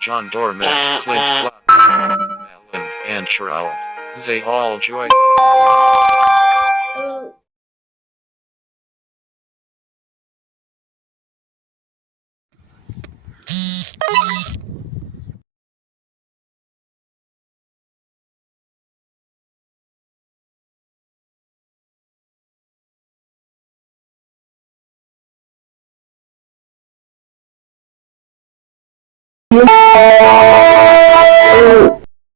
John Dormat, Clint Flap, Alan, and Cheryl. They all join. Yeah.